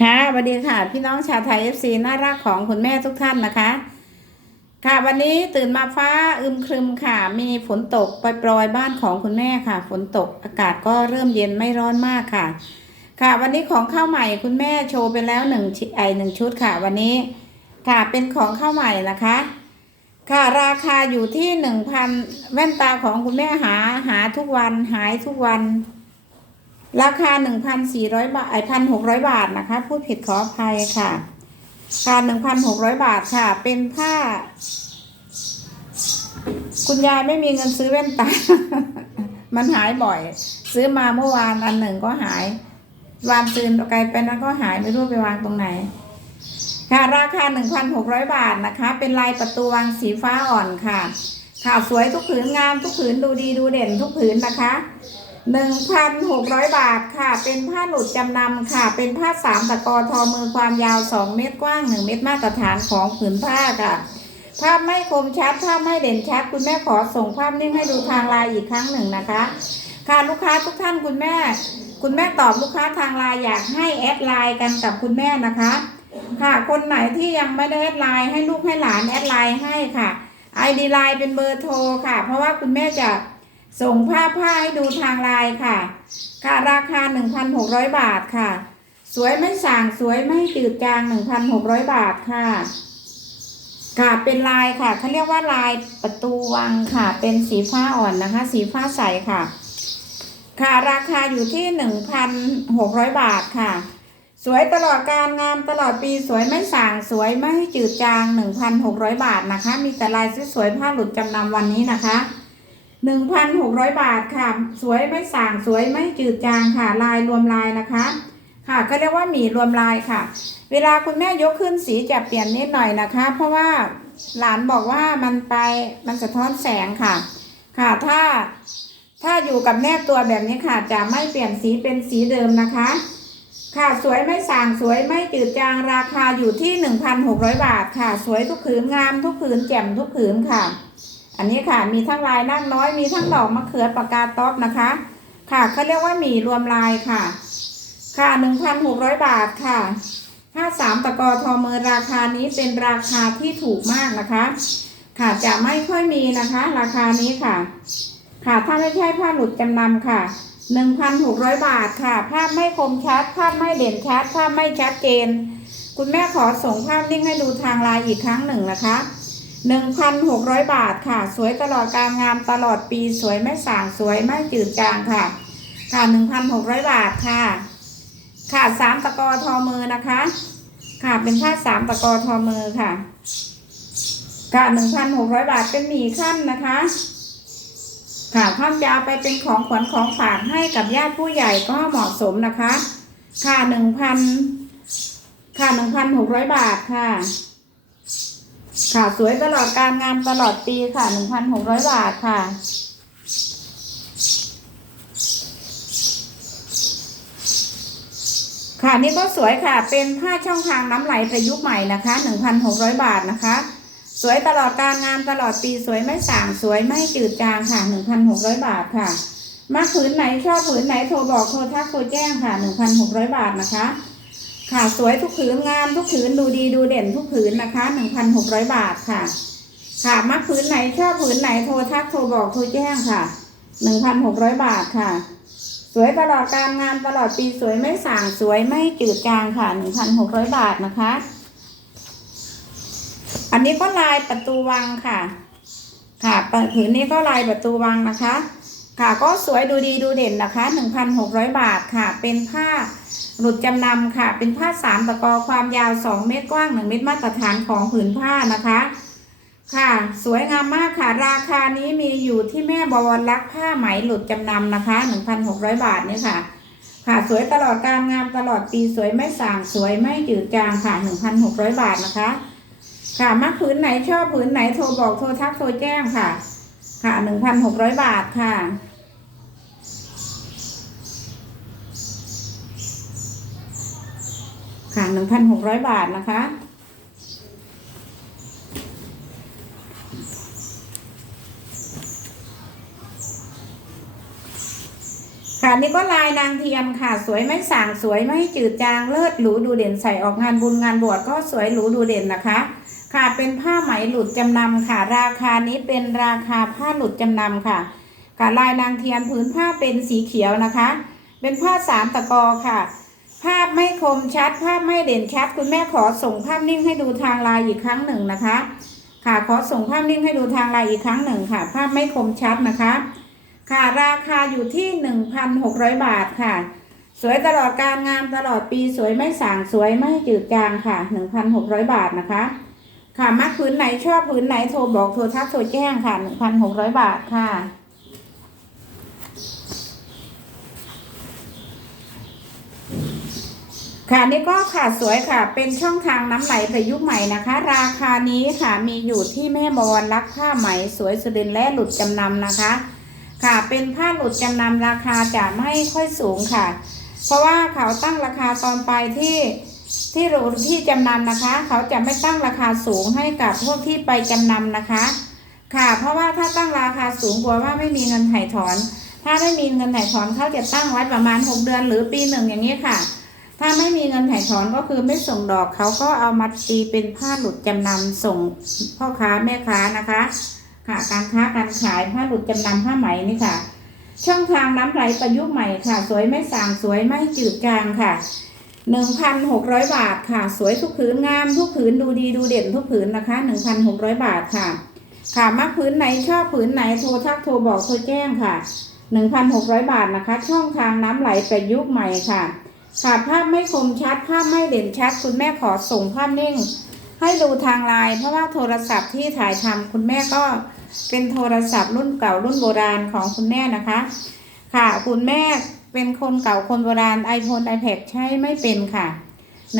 ค่ะสวัสดีค่ะ พี่น้องชาวไทยเอฟซีน่ารักของคุณแม่ทุกท่านนะคะ ค่ะวันนี้ตื่นมาฟ้าอึมครึมค่ะ มีฝนตกปล่อยๆบ้านของคุณแม่ค่ะ ฝนตกอากาศก็เริ่มเย็นไม่ร้อนมากค่ะ ค่ะ วันนี้ของข้าวใหม่คุณแม่โชว์ไปแล้วหนึ่งชิไอหนึ่งชุดค่ะ วันนี้ค่ะเป็นของข้าวใหม่นะคะ ค่ะราคาอยู่ที่หนึ่งพันแว่นตาของคุณแม่หาหาทุกวันหายทุกวัน ราคาหนึ่งพันสี่ร้อยบาทไอพันหกร้อยบาทนะคะ พูดผิดขออภัยค่ะค่ะหนึ่งพันหกร้อยบาทค่ะ เป็นผ้า คุณยายไม่มีเงินซื้อแว่นตา มันหายบ่อย ซื้อมาเมื่อวานอันหนึ่งก็หาย วานซืนไกลไปนั้นก็หายไม่รู้ไปวางตรงไหน ค่ะ ราคา 1,600 บาทนะคะ เป็นลายประตูวังสีฟ้าอ่อนค่ะ ค่ะสวยทุกผืนงามทุกผืนดูดีดูเด่นทุกผืนนะคะ 1,600 บาทค่ะ เป็นผ้าหลุดจำนำค่ะ เป็นผ้าสามตะกอทอมือความยาว 2 เมตรกว้าง 1 เมตรมาตรฐานของผืนผ้าค่ะภาพไม่คมชัดภาพไม่เด่นชัด คุณแม่ขอส่งภาพนิ่งให้ดูทางไลน์อีกครั้งหนึ่งนะคะ ค่ะลูกค้าทุกท่านคุณแม่ คุณแม่ตอบลูกค้าทางไลน์อยากให้แอดไลน์กันกับคุณแม่นะคะ ค่ะ คนไหนที่ยังไม่ได้แอดไลน์ให้ลูกให้หลานแอดไลน์ให้ค่ะ ID ไลน์เป็นเบอร์โทรค่ะ เพราะว่าคุณแม่จะ ส่งภาพผ้าให้ดูทางไลน์ค่ะ ค่ะราคา 1,600 บาทค่ะ สวยไม่ส่างสวยไม่จืดจาง 1,600 บาทค่ะ ค่ะเป็นลายค่ะเขาเรียกว่าลายประตูวังค่ะ เป็นสีฟ้าอ่อนนะคะ สีฟ้าใสค่ะ ค่ะราคาอยู่ที่ 1,600 บาทค่ะ สวยตลอดการงามตลอดปีสวยไม่ส่างสวยไม่จืดจาง 1,600 บาทนะคะ มีแต่ลายสวยๆผ้าหลุดจำนำวันนี้นะคะ 1,600 บาทค่ะ สวยไม่ส่างสวยไม่จืดจางค่ะ ลายรวมลายนะคะ ค่ะก็เรียกว่าหมี่รวมลายค่ะ เวลาคุณแม่ยกขึ้นสีจะเปลี่ยนนิดหน่อยนะคะ เพราะว่าหลานบอกว่ามันไปมันสะท้อนแสงค่ะ ค่ะถ้าถ้าอยู่กับแนบตัวแบบนี้ค่ะ จะไม่เปลี่ยนสีเป็นสีเดิมนะคะ ค่ะสวยไม่ส่างสวยไม่จืดจางราคาอยู่ที่ 1,600 บาทค่ะ สวยทุกผืนงามทุกผืนแจ่มทุกผืนค่ะ อันนี้ค่ะมีทั้งลายนั่งน้อยมีทั้งดอกมะเขือปากกาต๊อบนะคะ ค่ะเขาเรียกว่าหมี่รวมลายค่ะ ค่ะ1,600บาทค่ะผ้าสามตะกอทอมือราคานี้เป็นราคาที่ถูกมากนะคะ ค่ะจะไม่ค่อยมีนะคะ ราคานี้ค่ะ ค่ะถ้าไม่ใช่ผ้าหลุดจำนำค่ะ1,600บาทค่ะ ภาพไม่คมชัด ภาพไม่เด่นชัด ภาพไม่ชัดเจน คุณแม่ขอส่งภาพนิ่งให้ดูทางไลน์อีกครั้งหนึ่งนะคะ 1,600 บาทค่ะ สวยตลอดการงามตลอดปีสวยไม่สางสวยไม่จืดจางค่ะ ค่ะ 1,600 บาทค่ะ ค่ะสามตะกอทอมือนะคะ ค่ะเป็นผ้าสามตะกอทอมือค่ะ ค่ะหนึ่งพันหกร้อยบาทเป็นหมี่ขั้นนะคะค่ะท่านจะเอาไปเป็นของขวัญของฝากให้กับญาติผู้ใหญ่ก็เหมาะสมนะคะ ค่ะหนึ่งพันค่ะหนึ่งพันหกร้อยบาทค่ะ ค่ะ สวยตลอดการงามตลอดปีค่ะหนึ่งพันหกร้อยบาทค่ะ ค่ะนี่ก็สวยค่ะ เป็นผ้าช่องทางน้ำไหลประยุกต์ใหม่นะคะ1,600บาทนะคะ สวยตลอดการงานตลอดปีสวยไม่สางสวยไม่จืดจางค่ะ1,600บาทค่ะ มาผืนไหนชอบผืนไหนโทรบอกโทรทักโทรแจ้งค่ะ1,600บาทนะคะ ค่ะสวยทุกผืนงามทุกผืนดูดีดูเด่นทุกผืนนะคะ1,600บาทค่ะ ค่ะมาผืนไหนชอบผืนไหนโทรทักโทรบอกโทรแจ้งค่ะ1,600บาทค่ะ สวยตลอดการงานตลอดปีสวยไม่ส่างสวยไม่จืดจางค่ะ1,600บาทนะคะ อันนี้ก็ลายประตูวังค่ะ ค่ะผืนนี้ก็ลายประตูวังนะคะ ค่ะก็สวยดูดีดูเด่นนะคะ1,600บาทค่ะ เป็นผ้า หลุดจำนำค่ะ เป็นผ้าสามตะกอความยาว 2 เมตรกว้าง 1 เมตรมาตรฐานของผืนผ้านะคะ ค่ะ สวยงามมากค่ะ ราคานี้มีอยู่ที่แม่บวรรักผ้าไหมหลุดจำนำนะคะ 1,600 บาทนี่ค่ะ ค่ะ สวยตลอดการงามตลอดปีสวยไม่ส่างสวยไม่จืดจางค่ะ 1,600 บาทนะคะค่ะมาผืนไหนชอบผืนไหนโทรบอกโทรทักโทรแจ้งค่ะ ค่ะ1,600บาทค่ะ ค่ะ1,600บาทนะคะ ค่ะนี่ก็ลายนางเทียนค่ะ สวยไม่ส่างสวยไม่จืดจางเลิศหรูดูเด่นใส่ออกงานบุญงานบวชก็สวยหรูดูเด่นนะคะค่ะเป็นผ้าไหมหลุดจำนำค่ะ ราคานี้เป็นราคาผ้าหลุดจำนำค่ะค่ะลายนางเทียนผืนผ้าเป็นสีเขียวนะคะ เป็นผ้าสามตะกอค่ะ ภาพไม่คมชัด ภาพไม่เด่นชัด คุณแม่ขอส่งภาพนิ่งให้ดูทางไลน์อีกครั้งหนึ่งนะคะ ค่ะขอส่งภาพนิ่งให้ดูทางไลน์อีกครั้งหนึ่งค่ะ ภาพไม่คมชัดนะคะ ค่ะราคาอยู่ที่1,600บาทค่ะ สวยตลอดการงานตลอดปีสวยไม่สางสวยไม่จืดจางค่ะ1,600บาทนะคะ ค่ะมักผืนไหนชอบผืนไหนโทรบอกโทรทักโทรแจ้งค่ะ1,600บาทค่ะ ค่ะนี่ก็ค่ะสวยค่ะ เป็นช่องทางน้ำไหลประยุกต์ใหม่นะคะ ราคานี้ค่ะมีอยู่ที่แม่บอลรักผ้าไหมสวยสุดินและหลุดจำนำนะคะ ค่ะเป็นผ้าหลุดจำนำราคาจะไม่ค่อยสูงค่ะ เพราะว่าเขาตั้งราคาตอนไปที่ที่รูที่จำนำนะคะ เขาจะไม่ตั้งราคาสูงให้กับพวกที่ไปจำนำนะคะ ค่ะ เพราะว่าถ้าตั้งราคาสูงกลัวว่าไม่มีเงินไถ่ถอน ถ้าไม่มีเงินไถ่ถอนเขาจะตั้งไว้ประมาณ 6 เดือนหรือปีหนึ่งอย่างนี้ค่ะ ถ้าไม่มีเงินถ่ายถอนก็คือไม่ส่งดอกเขาก็เอามาตีเป็นผ้าหลุดจำนำส่งพ่อค้าแม่ค้านะคะค่ะการค้าการขายผ้าหลุดจำนำผ้าไหมนี่ค่ะ ช่องทางน้ำไหลประยุกต์ใหม่ค่ะ สวยไม่สางสวยไม่จืดจางค่ะหนึ่งพันหกร้อยบาทค่ะ สวยทุกผืนงามทุกผืนดูดีดูเด่นทุกผืนนะคะหนึ่งพันหกร้อยบาทค่ะ ค่ะมักผืนไหนชอบผืนไหนโทรทักโทรบอกโทรแจ้งค่ะหนึ่งพันหกร้อยบาทนะคะ ช่องทางน้ำไหลประยุกต์ใหม่ค่ะ ค่ะภาพไม่คมชัด ภาพไม่เด่นชัด คุณแม่ขอส่งภาพนิ่ง ให้ดูทางไลน์เพราะว่าโทรศัพท์ที่ถ่ายทำคุณแม่ก็เป็นโทรศัพท์รุ่นเก่ารุ่นโบราณของคุณแม่นะคะ ค่ะคุณแม่เป็นคนเก่าคนโบราณ iPhone iPad ใช้ไม่เป็นค่ะ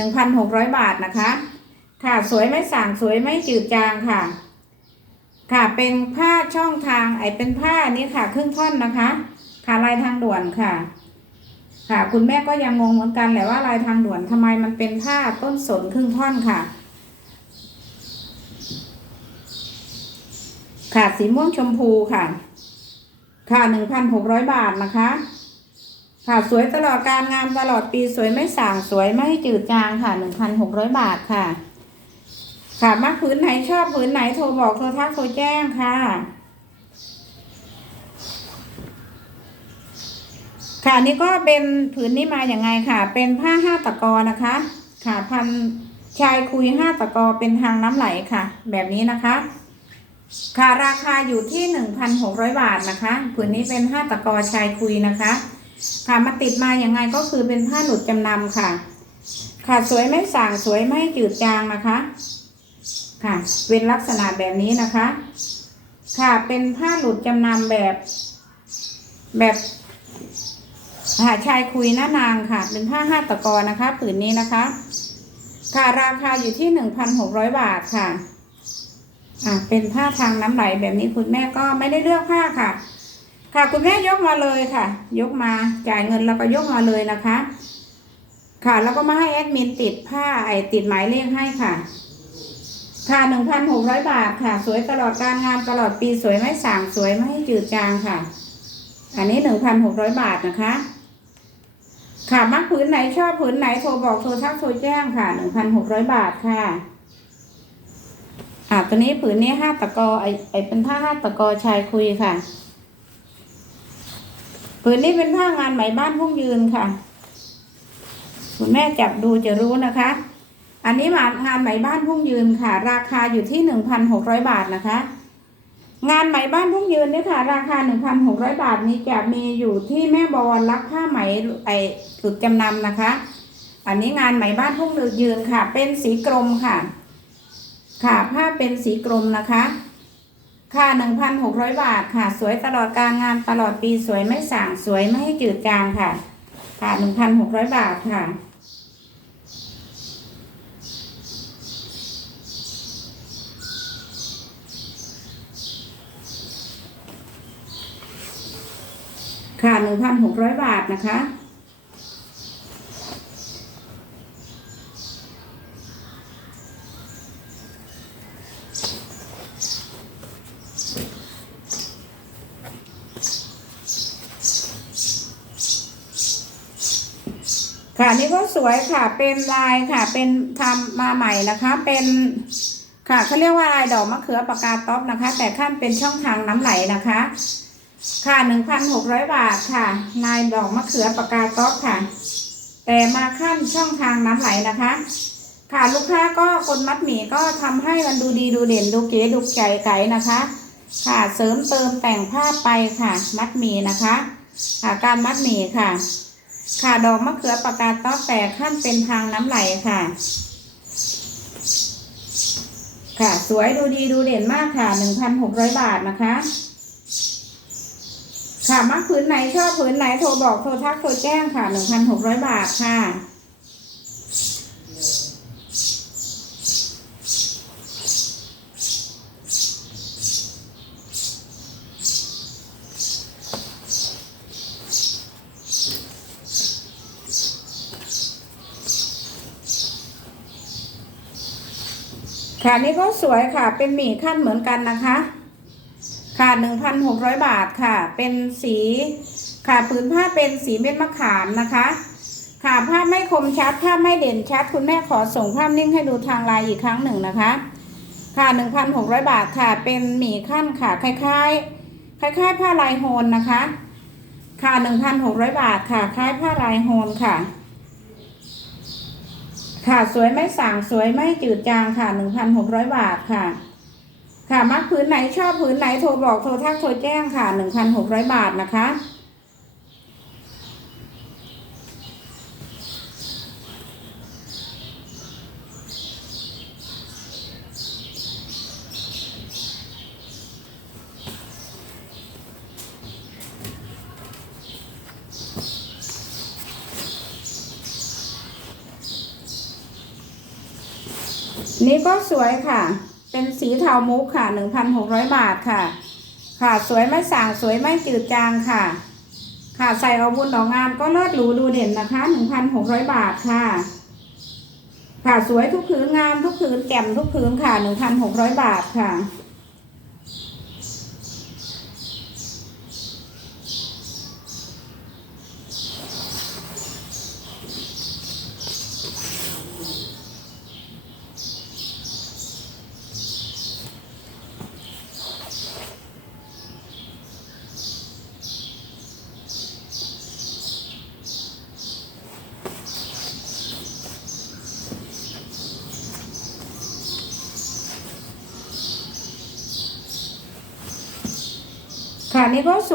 1,600 บาทนะคะ ค่ะสวยไม่สั่งสวยไม่จืดจางค่ะ ค่ะเป็นผ้าช่องทางไอเป็นผ้านี้ค่ะ ครึ่งท่อนนะคะ ค่ะลายทางด่วนค่ะ ค่ะ คุณแม่ก็ยังงงเหมือนกันแหละว่าลายทางด่วนทำไมมันเป็นผ้าต้นสนครึ่งท่อนค่ะ ค่ะสีม่วงชมพูค่ะ ค่ะหนึ่งพันหกร้อยบาทนะคะ ค่ะสวยตลอดการงานตลอดปีสวยไม่ส่างสวยไม่จืดจางค่ะหนึ่งพันหกร้อยบาทค่ะ ค่ะมักผืนไหนชอบผืนไหนโทรบอกโทรทักโทรแจ้งค่ะ ค่ะนี่ก็เป็นผืนนี้มาอย่างไงค่ะ เป็นผ้าห้าตะกอนะคะ ค่ะพันชายคุยห้าตะกอเป็นทางน้ำไหลค่ะ แบบนี้นะคะ ค่ะราคาอยู่ที่หนึ่งพันหกร้อยบาทนะคะ ผืนนี้เป็นผ้าตะกอชายคุยนะคะ ค่ะมาติดมาอย่างไงก็คือเป็นผ้าหลุดจำนำค่ะ ค่ะสวยไม่สางสวยไม่จืดจางนะคะ ค่ะเป็นลักษณะแบบนี้นะคะ ค่ะเป็นผ้าหลุดจำนำแบบแบบ หาชายคุยหน้านางค่ะ เป็นผ้าห้าตะกอนะคะ ผืนนี้นะคะ ค่ะราคาอยู่ที่หนึ่งพันหกร้อยบาทค่ะ อะเป็นผ้าทางน้ำไหลแบบนี้คุณแม่ก็ไม่ได้เลือกผ้าค่ะ ค่ะคุณแม่ยกมาเลยค่ะ ยกมาจ่ายเงินแล้วก็ยกมาเลยนะคะ ค่ะแล้วก็มาให้แอดมินติดผ้าไอติดหมายเลขให้ค่ะค่ะหนึ่งพันหกร้อยบาทค่ะ สวยตลอดการงานตลอดปีสวยไม่สางสวยไม่จืดจางค่ะ อันนี้หนึ่งพันหกร้อยบาทนะคะ ค่ะมักผืนไหนชอบผืนไหนโทรบอกโทรทักโทรแจ้งค่ะหนึ่งพันหกร้อยบาทค่ะอ่าตัวนี้ผืนนี้ห้าตะกอไอไอเป็นผ้าห้าตะกอชายคุยค่ะ ผืนนี้เป็นผ้างานไหมบ้านพุ่งยืนค่ะคุณแม่จับดูจะรู้นะคะ อันนี้มางานไหมบ้านพุ่งยืนค่ะ ราคาอยู่ที่หนึ่งพันหกร้อยบาทนะคะ งานไหมบ้านพุ่งยืนนี่ค่ะ ราคาหนึ่งพันหกร้อยบาทนี้จะมีอยู่ที่แม่บอลรักผ้าไหมไอสุดจำนำนะคะ อันนี้งานไหมบ้านพุ่งยืนค่ะ เป็นสีกรมค่ะ ค่ะผ้าเป็นสีกรมนะคะ ค่ะหนึ่งพันหกร้อยบาทค่ะ สวยตลอดการงานตลอดปีสวยไม่ส่างสวยไม่ให้จืดจางค่ะ ค่ะหนึ่งพันหกร้อยบาทค่ะ ค่ะหนึ่งพันหกร้อยบาทนะคะ ค่ะนี่ก็สวยค่ะเป็นลายค่ะเป็นทำมาใหม่นะคะเป็นค่ะเขาเรียกว่าลายดอกมะเขือปากกาต๊อปนะคะ แต่ขั้นเป็นช่องทางน้ำไหลนะคะ ค่ะหนึ่งพันหกร้อยบาทค่ะลายดอกมะเขือปากกาต๊อปค่ะ แต่มาขั้นช่องทางน้ำไหลนะคะ ค่ะลูกค้าก็คนมัดหมี่ก็ทำให้มันดูดีดูเด่นดูเก๋ดูไก่ไก่นะคะ ค่ะเสริมเติมแต่งภาพไปค่ะ มัดหมี่นะคะค่ะการมัดหมี่ค่ะ ค่ะดอกมะเขือปากกาต๊อกแต่ขั้นเป็นทางน้ำไหลค่ะค่ะ สวยดูดีดูเด่นมากค่ะหนึ่งพันหกร้อยบาทนะคะ ค่ะมักผืนไหนชอบผืนไหนโทรบอกโทรทักโทรแจ้งค่ะหนึ่งพันหกร้อยบาทค่ะค่ะนี่ก็สวยค่ะ เป็นหมี่ขั้นเหมือนกันนะคะ ค่ะหนึ่งพันหกร้อยบาทค่ะ เป็นสีค่ะผืนผ้าเป็นสีเม็ดมะขามนะคะ ค่ะภาไม่คมชัดภาไม่เด่นชัด คุณแม่ขอส่งภาพนิ่งให้ดูทางไลน์อีกครั้งหนึ่งนะคะ ค่ะหนึ่งพันหกร้อยบาทค่ะ เป็นหมี่ขั้นค่ะ คล้ายๆ คล้ายๆ ผ้าลายโฮนนะคะ ค่ะหนึ่งพันหกร้อยบาทค่ะ คล้ายผ้าลายโฮนค่ะ ค่ะสวยไม่สั่งสวยไม่จืดจางค่ะหนึ่งพันหกร้อยบาทค่ะ ค่ะมักผืนไหนชอบผืนไหนโทรบอกโทรทักโทรแจ้งค่ะหนึ่งพันหกร้อยบาทนะคะนี่ก็สวยค่ะ เป็นสีเทามุกค่ะหนึ่งพันหกร้อยบาทค่ะ ค่ะสวยไม่สางสวยไม่จืดจางค่ะ ค่ะใส่เอาบุญดอกงามก็เลิศหรูดูเด่นนะคะหนึ่งพันหกร้อยบาทค่ะ ค่ะสวยทุกผืนงามทุกผืนแก่มทุกผืนค่ะหนึ่งพันหกร้อยบาทค่ะ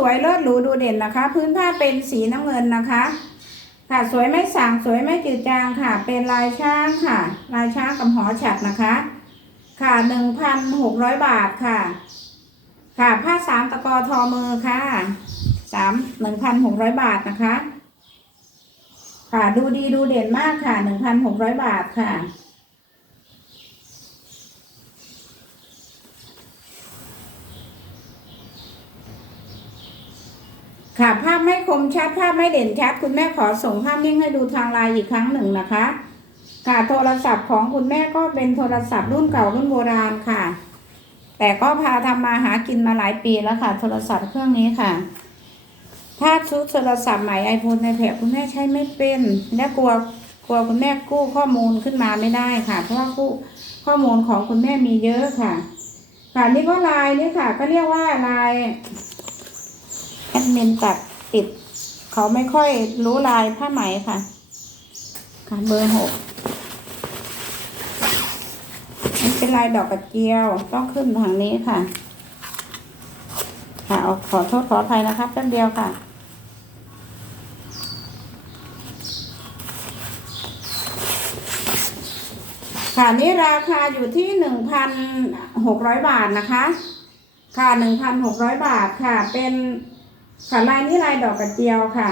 วยเลิศหรูดูเด่นนะคะ พื้นผ้าเป็นสีน้ำเงินนะคะ ค่ะสวยไม่สางสวยไม่จืดจางค่ะ เป็นลายช้างค่ะ ลายช้างกับหอฉัดนะคะ ค่ะหนึ่งพันหกร้อยบาทค่ะ ค่ะผ้าสามตะกอทอมือค่ะสามหนึ่งพันหกร้อยบาทนะคะ ค่ะดูดีดูเด่นมากค่ะหนึ่งพันหกร้อยบาทค่ะ ค่ะภาพไม่คมชัดภาพไม่เด่นชัด คุณแม่ขอส่งภาพนิ่งให้ดูทางไลน์อีกครั้งหนึ่งนะคะ ค่ะโทรศัพท์ของคุณแม่ก็เป็นโทรศัพท์รุ่นเก่ารุ่นโบราณค่ะ แต่ก็พาทำมาหากินมาหลายปีแล้วค่ะ โทรศัพท์เครื่องนี้ค่ะ ถ้าซื้อโทรศัพท์ใหม่ไอโฟนในแถบคุณแม่ใช้ไม่เป็นและกลัวกลัวคุณแม่กู้ข้อมูลขึ้นมาไม่ได้ค่ะ เพราะว่ากู้ข้อมูลของคุณแม่มีเยอะค่ะ ค่ะนี่ก็ลายนี่ค่ะ ก็เรียกว่าลาย ดมินตัดติด เขาไม่ค่อยรู้ลายผ้าไหมค่ะ ค่ะเบอร์หกมันเป็นลายดอกกระเจียว ต้องขึ้นทางนี้ค่ะ ค่ะเอาขอโทษขออภัยนะคะแป๊บเดียวค่ะ ค่ะนี่ราคาอยู่ที่หนึ่งพันหกร้อยบาทนะคะ ค่ะหนึ่งพันหกร้อยบาทค่ะเป็น ค่ะลายนี้ลายดอกกระเจียวค่ะ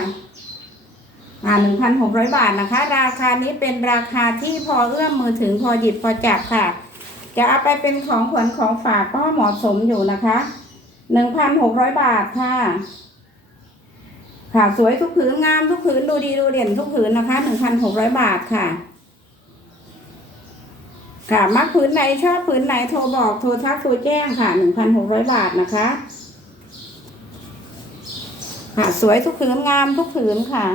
อ่าหนึ่งพันหกร้อยบาทนะคะ ราคานี้เป็นราคาที่พอเอื้อมมือถึงพอหยิบพอจับค่ะ จะเอาไปเป็นของขวัญของฝากก็เหมาะสมอยู่นะคะหนึ่งพันหกร้อยบาทค่ะ ค่ะสวยทุกผืนงามทุกผืนดูดีดูเด่นทุกผืนนะคะหนึ่งพันหกร้อยบาทค่ะค่ะมักผืนไหนชอบผืนไหนโทรบอกโทรทักโทรแจ้งค่ะหนึ่งพันหกร้อยบาทนะคะ ค่ะสวยทุกผืนงามทุกผืนค่ะ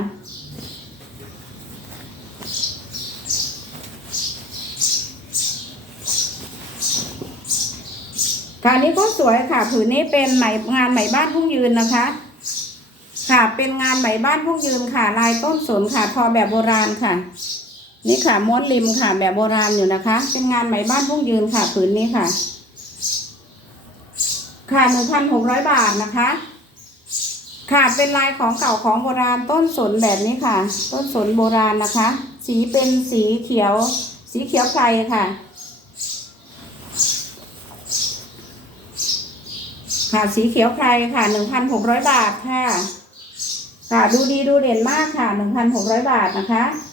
ค่ะนี้ก็สวยค่ะ ผืนนี้เป็นไหมงานไหมบ้านพุ่งยืนนะคะ ค่ะเป็นงานไหมบ้านพุ่งยืนค่ะ ลายต้นสนค่ะทอแบบโบราณค่ะ นี่ค่ะม้วนริมค่ะแบบโบราณอยู่นะคะ เป็นงานไหมบ้านพุ่งยืนค่ะ ผืนนี้ค่ะ ค่ะหนึ่งพันหกร้อยบาทนะคะ ค่ะเป็นลายของเก่าของโบราณต้นสนแบบนี้ค่ะ ต้นสนโบราณนะคะ สีเป็นสีเขียว สีเขียวไพรค่ะค่ะ สีเขียวไพรค่ะหนึ่งพันหกร้อยบาทค่ะ ค่ะ ดูดีดูเด่นมากค่ะหนึ่งพันหกร้อยบาทนะคะค่ะ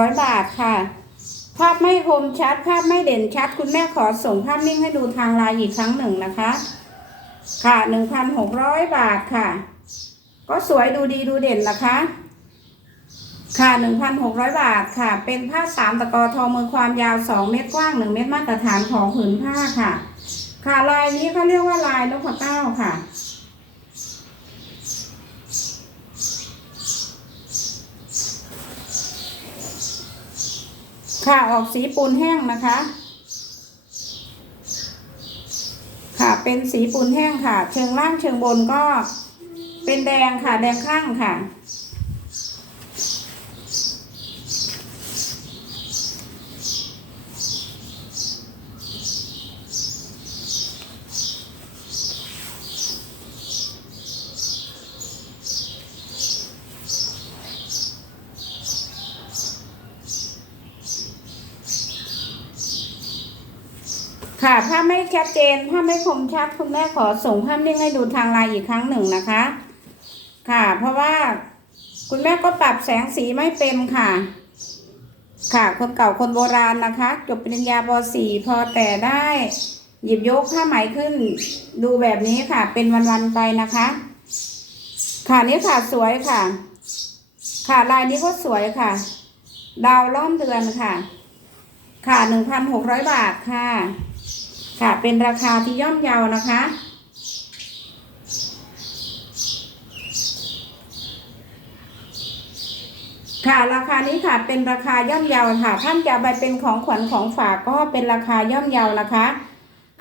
หนึ่งพันหกร้อยบาทค่ะ ภาพไม่คมชัด ภาพไม่เด่นชัด คุณแม่ขอส่งภาพนิ่งให้ดูทางไลน์อีกครั้งหนึ่งนะคะ ค่ะหนึ่งพันหกร้อยบาทค่ะ ก็สวยดูดีดูเด่นนะคะ ค่ะหนึ่งพันหกร้อยบาทค่ะ เป็นผ้าสามตะกอทอมือความยาวสองเมตรกว้างหนึ่งเมตรมาตรฐานของผืนผ้าค่ะ ค่ะลายนี้เขาเรียกว่าลายนกเต้าค่ะ ค่ะออกสีปูนแห้งนะคะ ค่ะเป็นสีปูนแห้งค่ะ เชิงล่างเชิงบนก็เป็นแดงค่ะ แดงข้างค่ะ ไม่ชัดเจนถ้าไม่คมชัดคุณแม่ขอส่งภาพนิ่งให้ดูทางไลน์อีกครั้งหนึ่งนะคะ ค่ะ เพราะว่าคุณแม่ก็ปรับแสงสีไม่เป็นค่ะ ค่ะ คนเก่าคนโบราณนะคะ จบปริญญาป .4 พอแต่ได้ หยิบยกผ้าไหมขึ้น ดูแบบนี้ค่ะ เป็นวันๆไปนะคะ ค่ะนี่ค่ะสวยค่ะ ค่ะลายนี้ก็สวยค่ะ ดาวล้อมเดือนค่ะ ค่ะหนึ่งพันหกร้อยบาทค่ะ ค่ะ เป็นราคาที่ย่อมเยาวนะคะ ค่ะราคานี้ค่ะเป็นราคาย่อมเยาวค่ะ ท่านจะไปเป็นของขวัญของฝากก็เป็นราคาย่อมเยาวนะคะ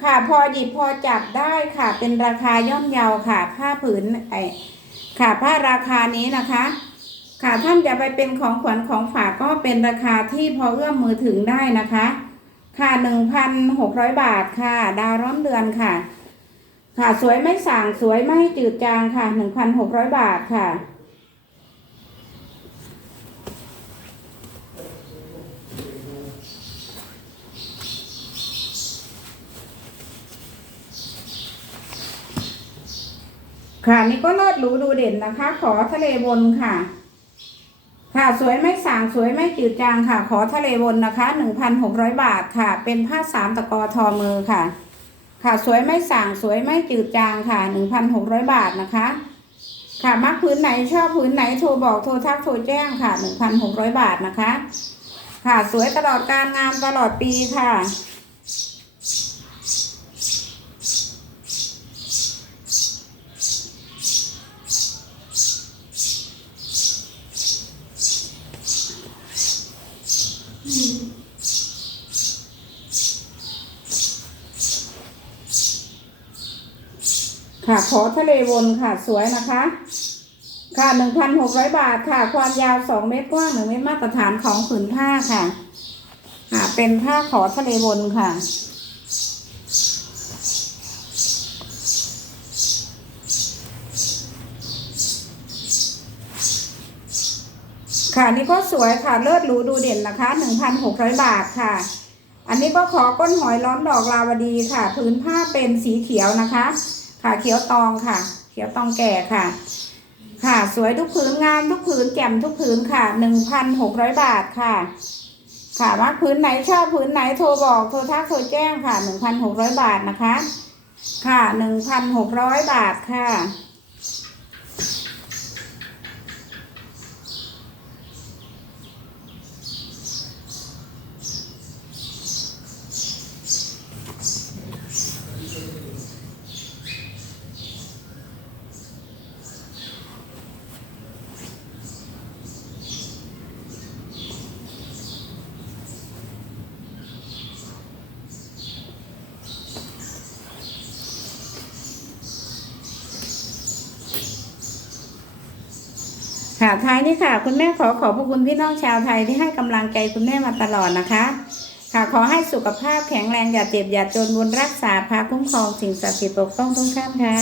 ค่ะพอหยิบพอจับได้ค่ะ เป็นราคาย่อมเยาวค่ะผ้าผืนไอค่ะผ้าราคานี้นะคะค่ะท่านจะไปเป็นของขวัญของฝากก็เป็นราคาที่พอเอื้อมมือถึงได้นะคะ ค่ะหนึ่งพันหกร้อยบาทค่ะ ดาวร้อนเดือนค่ะ ค่ะสวยไม่ส่างสวยไม่จืดจางค่ะหนึ่งพันหกร้อยบาทค่ะค่ะนี่ก็เลิศรูดูเด่นนะคะ ขอทะเลบนค่ะ ค่ะสวยไม่สางสวยไม่จืดจางค่ะ ขอทะเลบนนะคะหนึ่งพันหกร้อยบาทค่ะ เป็นผ้าสามตะกอทอมือค่ะ ค่ะสวยไม่สางสวยไม่จืดจางค่ะหนึ่งพันหกร้อยบาทนะคะ ค่ะมักพื้นไหนชอบพื้นไหนโทรบอกโทรทักโทรแจ้งค่ะหนึ่งพันหกร้อยบาทนะคะ ค่ะสวยตลอดการงานตลอดปีค่ะ ค่ะ ขอทะเลวนค่ะสวยนะคะ ค่ะหนึ่งพันหกร้อยบาทค่ะ ความยาวสองเมตรกว้างหนึ่งเมตรมาตรฐานของผืนผ้าค่ะ ค่ะ เป็นผ้าขอทะเลวนค่ะค่ะนี่ก็สวยค่ะเลิศหรูดูเด่นนะคะหนึ่งพันหกร้อยบาทค่ะ อันนี้ก็ขอก้นหอยล้อมดอกลาวดีค่ะ พื้นผ้าเป็นสีเขียวนะคะ ค่ะเขียวตองค่ะ เขียวตองแก่ค่ะ ค่ะ สวยทุกผืนงามทุกผืนแจ่มทุกผืนค่ะหนึ่งพันหกร้อยบาทค่ะ ค่ะว่าผืนไหนชอบผืนไหนโทรบอกโทรทักโทรแจ้งค่ะหนึ่งพันหกร้อยบาทนะคะ ค่ะหนึ่งพันหกร้อยบาทค่ะ ค่ะท้ายนี้ค่ะ คุณแม่ขอขอบพระคุณพี่น้องชาวไทยที่ให้กำลังใจคุณแม่มาตลอดนะคะ ค่ะขอให้สุขภาพแข็งแรงอย่าเจ็บอย่าจนบุญรักษาพาคุ้มครองสิ่งศักดิ์สิทธิ์ปกป้องทุกท่านค่ะ